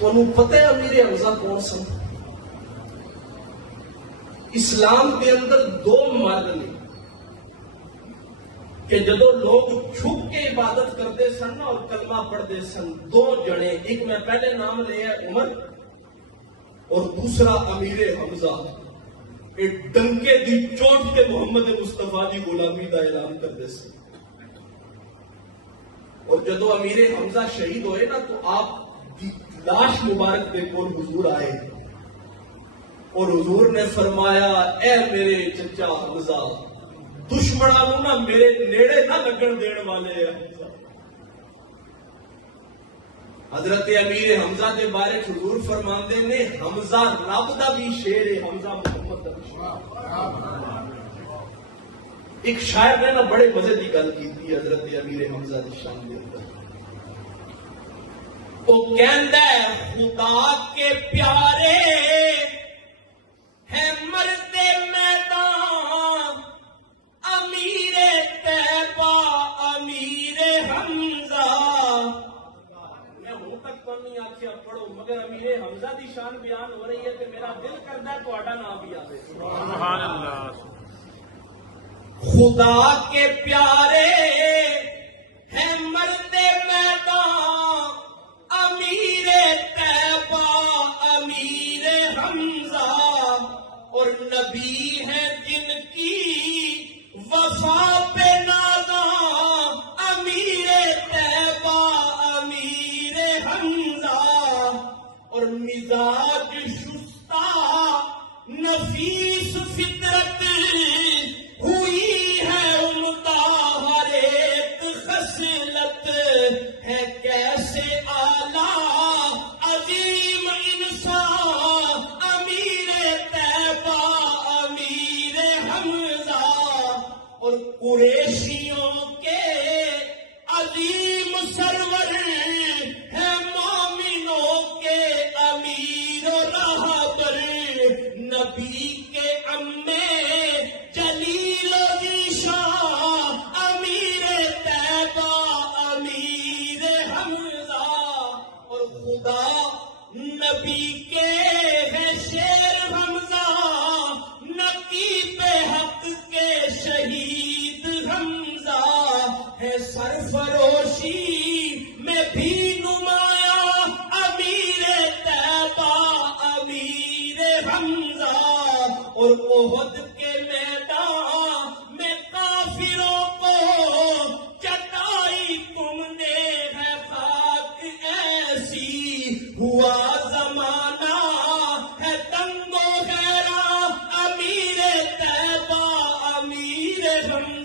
تو پتہ ہے امیر حمزہ کون سن؟ اسلام کے اندر دو مرد نے کہ جدو لوگ چھپ کے عبادت کرتے سن اور کلمہ پڑھتے سن، دو جڑے، ایک میں پہلے نام لیا عمر اور دوسرا امیر حمزہ، ایک ڈنکے دی چوٹ کے محمد مصطفیٰ دی غلامی دا اعلان کرتے سن۔ اور جدو امیر حمزہ شہید ہوئے نا تو آپ دی لاش مبارک دے کول حضور آئے اور حضور نے فرمایا اے میرے چچا حمزہ، دشمنوں نہ میرے نیڑے نہ لگن دین والے ہیں۔ حضرت امیر حمزہ کے بارے حضور فرماندے نے حمزہ رب دا بھی شیر ہے، حمزہ محمد دا بھی شیر۔ ایک شاعر نے نا بڑے مزے کی گل کی حضرت امیر حمزہ کی شان کے اندر، وہ کہندا ہے خدا کے پیارے ہے مرد میدان امیر طیبہ امیر حمزہ۔ میں ہوں تک تو نہیں آخیا پڑھو، مگر امیر حمزہ دی شان بیان ہو رہی ہے کہ میرا دل کرتا ہے تہاڈا نام بھی آوے۔ سبحان اللہ۔ خدا کے پیارے ہے مرد میدان امیر طیبہ امیر حمزہ، اور نبی ہیں جن کی وفا پہ نازاں امیر طیبہ امیر حمزہ، اور مزاج شستہ نفیس فطرت ہوئی ہے عمدہ، ہر ایک خصلت ہے کیسے اعلیٰ عظیم انسان امیر طیبہ امیر حمزہ، اور قریشیوں کے عظیم سرور ہے مومنوں کے امیر و رہبر، نبی کے عمے جلیل و ذیشان امیر طیبہ امیر حمزہ، اور خدا نبی کے ہے شیر حمزہ، نقیب حق کے شہید حمزہ، ہے سرفروشی میں بھی نمایاں امیر طیبہ امیر حمزہ، اور احد کے میدان میں کافروں کو چٹائی تم نے ہے خاک ایسی، ہوا زمانہ ہے تنگ و حیران امیر طیبہ امیر حمزہ۔